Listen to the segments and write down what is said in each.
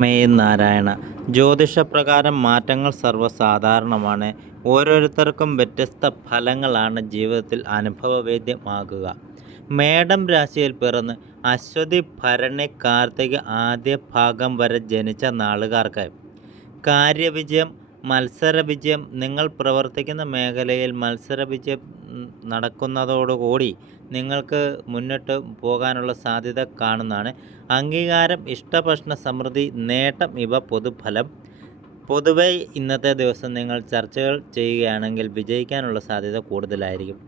May Narayana ജ്യോതിഷപ്രകാരം മാറ്റങ്ങൾ സർവസാധാരണമാണ്. ഓരോരുത്തർക്കും വ്യത്യസ്ത ഫലങ്ങളാണ് ജീവിതത്തിൽ അനുഭവവേദ്യമാകുക. മേടം രാശിയിൽ പിറന്ന് അശ്വതി ഭരണി കാർത്തിക ആദ്യ ഭാഗം വരെ ജനിച്ച നാളുകാർക്ക് കാര്യവിജയം മത്സര വിജയം നിങ്ങൾ പ്രവർത്തിക്കുന്ന മേഖലയിൽ മത്സര വിജയം നടക്കുന്നതോടുകൂടി നിങ്ങൾക്ക് മുന്നോട്ട് പോകാനുള്ള സാധ്യത കാണുന്നതാണ്. അംഗീകാരം ഇഷ്ടപ്രശ്ന സമൃദ്ധി നേട്ടം ഇവ പൊതുഫലം. പൊതുവെ ഇന്നത്തെ ദിവസം നിങ്ങൾ ചർച്ചകൾ ചെയ്യുകയാണെങ്കിൽ വിജയിക്കാനുള്ള സാധ്യത കൂടുതലായിരിക്കും.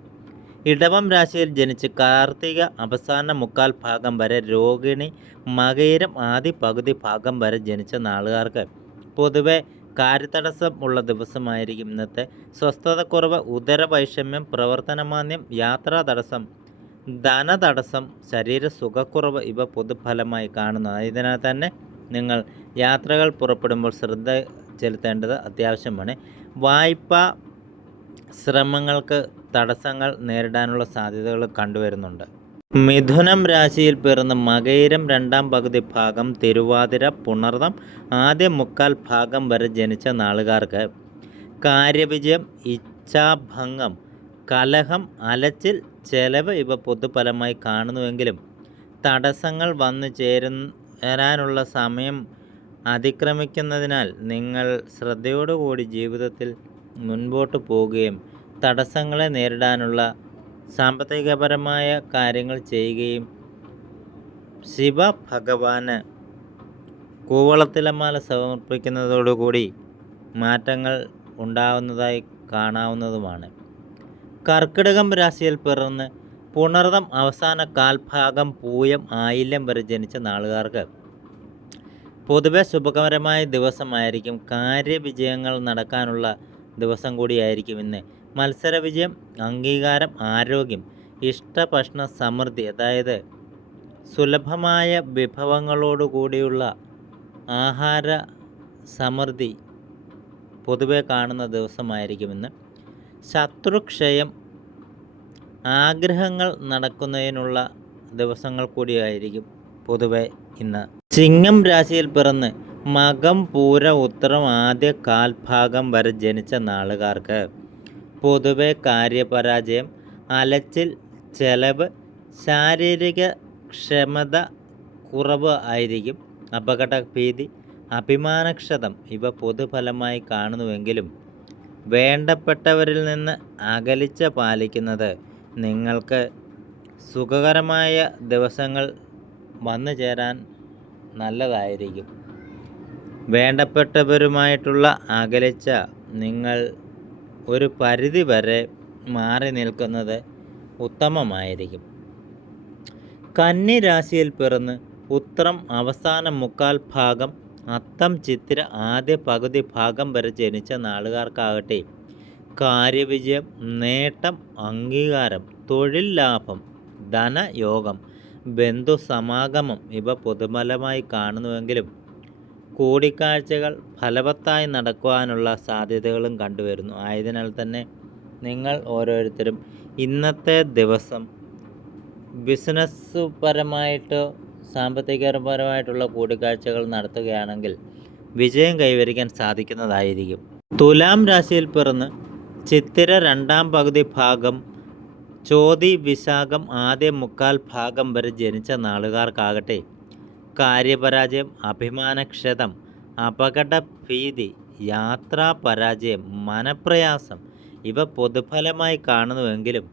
ഇടവം രാശിയിൽ ജനിച്ച് കാർത്തിക അവസാന മുക്കാൽ ഭാഗം വരെ രോഹിണി മകയിരം ആദ്യ പകുതി ഭാഗം വരെ ജനിച്ച നാളുകാർക്ക് പൊതുവെ കാര്യതടസ്സം ഉള്ള ദിവസമായിരിക്കും ഇന്നത്തെ സ്വസ്ഥതക്കുറവ് ഉദരവൈഷമ്യം പ്രവർത്തനമാന്ദ്യം യാത്രാ തടസ്സം ധനതടസ്സം ശരീര സുഖക്കുറവ് ഇവ പൊതുഫലമായി കാണുന്നു. അതിനാൽ തന്നെ നിങ്ങൾ യാത്രകൾ പുറപ്പെടുമ്പോൾ ശ്രദ്ധ ചെലുത്തേണ്ടത് അത്യാവശ്യമാണ്. വായ്പ ശ്രമങ്ങൾക്ക് തടസ്സങ്ങൾ നേരിടാനുള്ള സാധ്യതകൾ കണ്ടുവരുന്നുണ്ട്. മിഥുനം രാശിയിൽ പിറന്ന മകയിരം രണ്ടാം പകുതി ഭാഗം തിരുവാതിര പുണർതം ആദ്യ മുക്കാൽ ഭാഗം വരെ ജനിച്ച നാളുകാർക്ക് കാര്യവിജയം ഇച്ഛാഭംഗം കലഹം അലച്ചിൽ ചെലവ് ഇവ പൊതുഫലമായി കാണുന്നുവെങ്കിലും തടസ്സങ്ങൾ വന്നു ചേരാനുള്ള സമയം അതിക്രമിക്കുന്നതിനാൽ നിങ്ങൾ ശ്രദ്ധയോടുകൂടി ജീവിതത്തിൽ മുൻപോട്ട് പോവുകയും തടസ്സങ്ങളെ നേരിടാനുള്ള സാമ്പത്തികപരമായ കാര്യങ്ങൾ ചെയ്യുകയും ശിവ ഭഗവാന് കൂവളത്തിലമാല സമർപ്പിക്കുന്നതോടുകൂടി മാറ്റങ്ങൾ ഉണ്ടാവുന്നതായി കാണാവുന്നതുമാണ്. കർക്കിടകം രാശിയിൽ പിറന്ന് പുണർദം അവസാന കാൽഭാഗം പൂയം ആയില്യം വരെ ജനിച്ച നാളുകാർക്ക് പൊതുവെ ശുഭകരമായ ദിവസമായിരിക്കും. കാര്യവിജയങ്ങൾ നടക്കാനുള്ള ദിവസം കൂടിയായിരിക്കും ഇന്ന്. മത്സര വിജയം അംഗീകാരം ആരോഗ്യം ഇഷ്ടഭക്ഷണ സമൃദ്ധി അതായത് സുലഭമായ വിഭവങ്ങളോടുകൂടിയുള്ള ആഹാര സമൃദ്ധി പൊതുവെ കാണുന്ന ദിവസമായിരിക്കുമെന്ന്. ശത്രുക്ഷയം ആഗ്രഹങ്ങൾ നടക്കുന്നതിനുള്ള ദിവസങ്ങൾ കൂടിയായിരിക്കും പൊതുവെ ഇന്ന്. ചിങ്ങം രാശിയിൽ പിറന്ന് മകം പൂര ഉത്തരം ആദ്യ കാൽഭാഗം വരെ ജനിച്ച നാളുകാർക്ക് പൊതുവെ കാര്യപരാജയം അലച്ചിൽ ചെലവ് ശാരീരിക ക്ഷമത കുറവ് ആയിരിക്കും. അപകട ഭീതി അഭിമാനക്ഷതം ഇവ പൊതുഫലമായി കാണുന്നുവെങ്കിലും വേണ്ടപ്പെട്ടവരിൽ നിന്ന് അകലിച്ച പാലിക്കുന്നത് നിങ്ങൾക്ക് സുഖകരമായ ദിവസങ്ങൾ വന്നു ചേരാൻ നല്ലതായിരിക്കും. വേണ്ടപ്പെട്ടവരുമായിട്ടുള്ള അകലിച്ച നിങ്ങൾ ഒരു പരിധി വരെ മാറി നിൽക്കുന്നത് ഉത്തമമായിരിക്കും. കന്നി രാശിയിൽ പിറന്ന് ഉത്രം അവസാന മുക്കാൽ ഭാഗം അത്തം ചിത്ര ആദ്യ പകുതി ഭാഗം വരെ ജനിച്ച നാളുകാർക്കാകട്ടെ കാര്യവിജയം നേട്ടം അംഗീകാരം തൊഴിൽ ലാഭം ധനയോഗം ബന്ധുസമാഗമം ഇവ പൊതുമലമായി കാണുന്നുവെങ്കിലും കൂടിക്കാഴ്ചകൾ ഫലവത്തായി നടക്കുവാനുള്ള സാധ്യതകളും കണ്ടുവരുന്നു. ആയതിനാൽ തന്നെ നിങ്ങൾ ഓരോരുത്തരും ഇന്നത്തെ ദിവസം ബിസിനസ് പരമായിട്ടോ സാമ്പത്തികപരമായിട്ടുള്ള കൂടിക്കാഴ്ചകൾ നടത്തുകയാണെങ്കിൽ വിജയം കൈവരിക്കാൻ സാധിക്കുന്നതായിരിക്കും. തുലാം രാശിയിൽ പിറന്ന് ചിത്തിര രണ്ടാം പകുതി ഭാഗം ചോതി വിശാഖം ആദ്യ മുക്കാൽ ഭാഗം വരെ ജനിച്ച നാളുകാർക്കാകട്ടെ കാര്യപരാജയം അഭിമാനക്ഷതം അപകട ഭീതി യാത്രാ പരാജയം മനപ്രയാസം ഇവ പൊതുഫലമായി കാണുന്നുവെങ്കിലും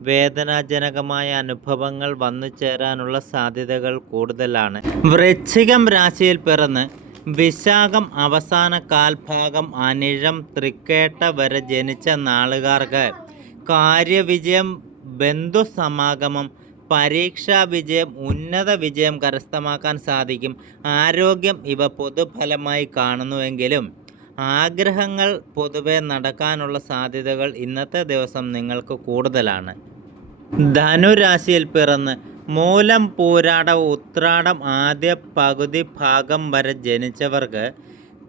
വേദനാജനകമായ അനുഭവങ്ങൾ വന്നു ചേരാനുള്ള സാധ്യതകൾ കൂടുതലാണ്. വൃശ്ചികം രാശിയിൽ പിറന്ന് വിശാഖം അവസാന കാൽഭാഗം അനിഴം തൃക്കേട്ട വരെ ജനിച്ച നാളുകാർക്ക് കാര്യവിജയം ബന്ധുസമാഗമം പരീക്ഷാ വിജയം ഉന്നത വിജയം കരസ്ഥമാക്കാൻ സാധിക്കും. ആരോഗ്യം ഇവ പൊതുഫലമായി കാണുന്നുവെങ്കിലും ആഗ്രഹങ്ങൾ പൊതുവെ നടക്കാനുള്ള സാധ്യതകൾ ഇന്നത്തെ ദിവസം നിങ്ങൾക്ക് കൂടുതലാണ്. ധനുരാശിയിൽ പിറന്ന് മൂലം പൂരാട ഉത്രാടം ആദ്യ പകുതി ഭാഗം വരെ ജനിച്ചവർക്ക്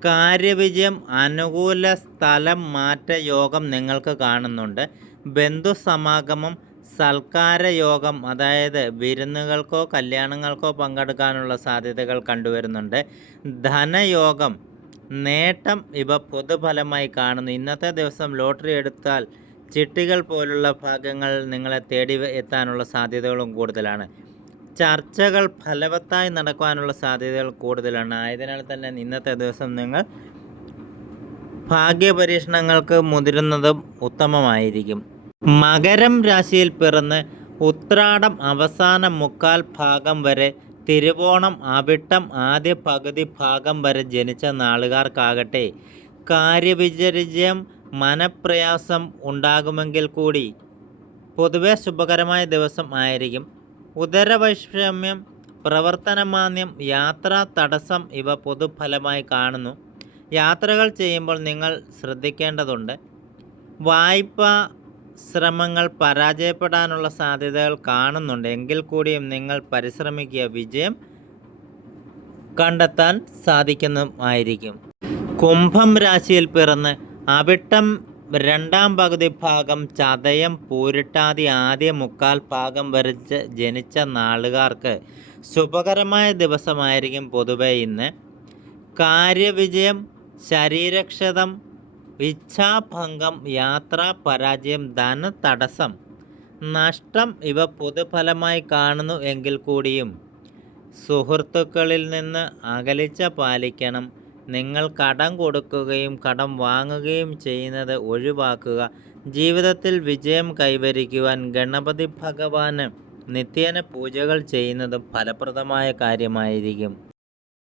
കാര്യവിജയം അനുകൂല സ്ഥലം മാറ്റ യോഗം നിങ്ങൾക്ക് കാണുന്നുണ്ട്. ബന്ധുസമാഗമം സൽക്കാര യോഗം അതായത് വിരുന്നുകൾക്കോ കല്യാണങ്ങൾക്കോ പങ്കെടുക്കാനുള്ള സാധ്യതകൾ കണ്ടുവരുന്നുണ്ട്. ധനയോഗം നേട്ടം ഇവ പൊതുഫലമായി കാണുന്നു. ഇന്നത്തെ ദിവസം ലോട്ടറി എടുത്താൽ ചിട്ടികൾ പോലുള്ള ഭാഗങ്ങൾ നിങ്ങളെ തേടി എത്താനുള്ള സാധ്യതകളും കൂടുതലാണ്. ചർച്ചകൾ ഫലവത്തായി നടക്കാനുള്ള സാധ്യതകൾ കൂടുതലാണ്. ആയതിനാൽ തന്നെ ഇന്നത്തെ ദിവസം നിങ്ങൾ ഭാഗ്യപരീക്ഷണങ്ങൾക്ക് മുതിരുന്നതും ഉത്തമമായിരിക്കും. മകരം രാശിയിൽ പിറന്ന് ഉത്രാടം അവസാന മുക്കാൽ ഭാഗം വരെ തിരുവോണം അവിട്ടം ആദ്യ പകുതി ഭാഗം വരെ ജനിച്ച നാളുകാർക്കാകട്ടെ. കാര്യവിചരിചയം മനപ്രയാസം ഉണ്ടാകുമെങ്കിൽ കൂടി പൊതുവെ ശുഭകരമായ ദിവസം ആയിരിക്കും. ഉദരവൈഷമ്യം പ്രവർത്തനമാന്യം യാത്രാ തടസ്സം ഇവ പൊതുഫലമായി കാണുന്നു. യാത്രകൾ ചെയ്യുമ്പോൾ നിങ്ങൾ ശ്രദ്ധിക്കേണ്ടതുണ്ട്. വായ്പ ശ്രമങ്ങൾ പരാജയപ്പെടാനുള്ള സാധ്യതകൾ കാണുന്നുണ്ട്. എങ്കിൽ കൂടിയും നിങ്ങൾ പരിശ്രമിക്കുക. വിജയം കണ്ടെത്താൻ സാധിക്കുന്നതുമായിരിക്കും കുംഭം രാശിയിൽ പിറന്ന് അവിട്ടം രണ്ടാം പകുതി ഭാഗം ചതയം പൂരിട്ടാതി ആദ്യ മുക്കാൽ ഭാഗം വരച്ച് ജനിച്ച നാളുകാർക്ക് ശുഭകരമായ ദിവസമായിരിക്കും പൊതുവെ ഇന്ന്. കാര്യവിജയം ശരീരക്ഷതം ഇച്ഛാഭംഗം യാത്രാ പരാജയം ധന തടസ്സം. നഷ്ടം ഇവ പൊതുഫലമായി കാണുന്നു എങ്കിൽ കൂടിയും. സുഹൃത്തുക്കളിൽ നിന്ന് അകലിച്ച പാലിക്കണം. നിങ്ങൾ കടം കൊടുക്കുകയും കടം വാങ്ങുകയും ചെയ്യുന്നത് ഒഴിവാക്കുക. ജീവിതത്തിൽ വിജയം കൈവരിക്കുവാൻ ഗണപതി ഭഗവാന് നിത്യേന പൂജകൾ ചെയ്യുന്നതും ഫലപ്രദമായ കാര്യമായിരിക്കും.